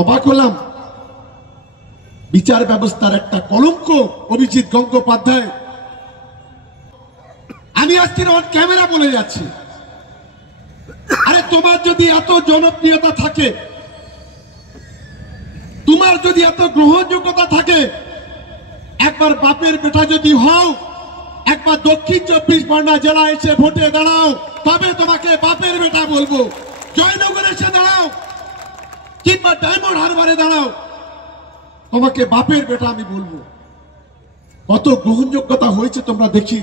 অবাক হলাম, বিচার ব্যবস্থার একটা কলঙ্ক অভিজিৎ গঙ্গোপাধ্যায়। আমি আজকে অন ক্যামেরা বলে যাচ্ছি, আরে তোমার যদি এত জনপ্রিয়তা থাকে, তোমার যদি এত গ্রহণযোগ্যতা থাকে, একবার বাপের বেটা যদি হও, একবার দক্ষিণ 24 পরগনা জেলা এসে ভোটে দাঁড়াও, তবে তোমাকে বাপের বেটা বলবো। জয়নগরে এসে দাঁড়াও কিংবা ডায়মন্ড হারবারে দাঁড়াও, তোমাকে বাপের বেটা আমি বলবো। কত গ্রহণযোগ্যতা হয়েছে তোমরা দেখি।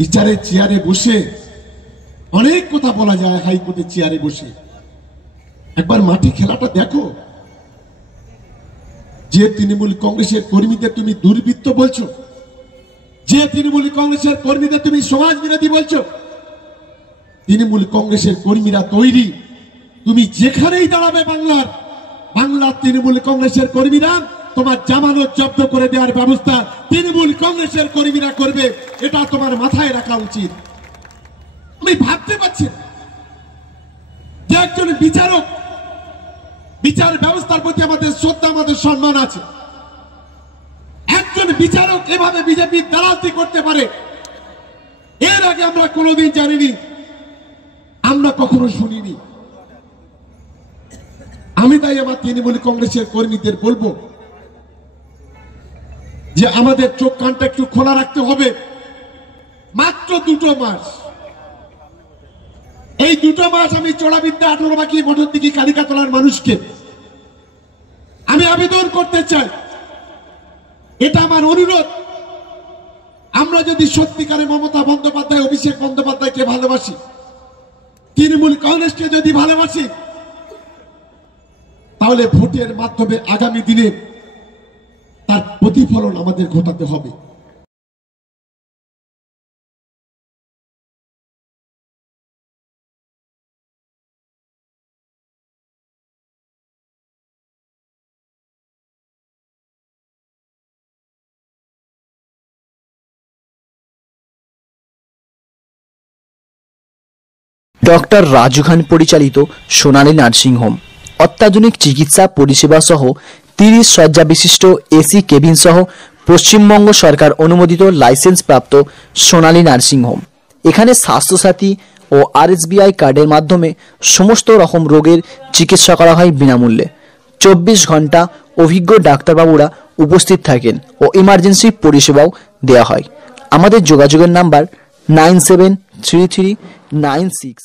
বিচারের চেয়ারে বসে অনেক কথা বলা যায়, হাইকোর্টের চেয়ারে বসে। একবার মাঠে খেলাটা দেখো। যে তৃণমূল কংগ্রেসের কর্মীদের তুমি দুর্বৃত্ত বলছো, যে তৃণমূল কংগ্রেসের কর্মীদের তুমি সমাজ বিরোধী বলছো, তৃণমূল কংগ্রেসের কর্মীরা তৈরি, তুমি যেখানেই দাঁড়াবে বাংলার তৃণমূল কংগ্রেসের কর্মীরা তোমার জামানত জব্দ করে দেওয়ার ব্যবস্থা তৃণমূল কংগ্রেসের কর্মীরা করবে। এটা তোমার মাথায় রাখা উচিত। আমি ভাবতে পারছি যে একজন বিচারক, বিচার ব্যবস্থার প্রতি আমাদের শ্রদ্ধা, আমাদের সম্মান আছে। একজন বিচারক এভাবে বিজেপির দালালি করতে পারে, এর আগে আমরা কোনোদিন জানিনি, আমরা কখনো শুনিনি। আমি তাই আমার তৃণমূল কংগ্রেসের কর্মীদের বলবো যে আমাদের চোখ কানটা একটু খোলা রাখতে হবে। মাত্র 2 মাস, এই 2 মাস আমি চোরাবিদ্যা 18 বাকি মঠদিঘি কালিকাতলার মানুষকে আমি আবেদন করতে চাই, এটা আমার অনুরোধ। আমরা যদি সত্যিকারে মমতা বন্দ্যোপাধ্যায়, অভিষেক বন্দ্যোপাধ্যায়কে ভালোবাসি, তৃণমূল কংগ্রেসকে যদি ভালোবাসি, তাহলে ভোটের মাধ্যমে আগামী দিনে তার প্রতিফলন আমাদের ঘটাতে হবে। ডক্টর রাজু খান পরিচালিত সোনালী নার্সিং হোম অত্যাধুনিক চিকিৎসা পরিষেবা সহ 30 শয্যা বিশিষ্ট এসি কেবিন সহ পশ্চিমবঙ্গ সরকার অনুমোদিত লাইসেন্স প্রাপ্ত সোনালী নার্সিং হোম। এখানে স্বাস্থ্যসাথী ও আরএসবিআই কার্ডের মাধ্যমে সমস্ত রকম রোগের চিকিৎসা করা হয় বিনামূল্যে। 24 ঘন্টা অভিজ্ঞ ডাক্তারবাবুরা উপস্থিত থাকেন ও ইমার্জেন্সি পরিষেবাও দেওয়া হয়। আমাদের যোগাযোগের নাম্বার 97339637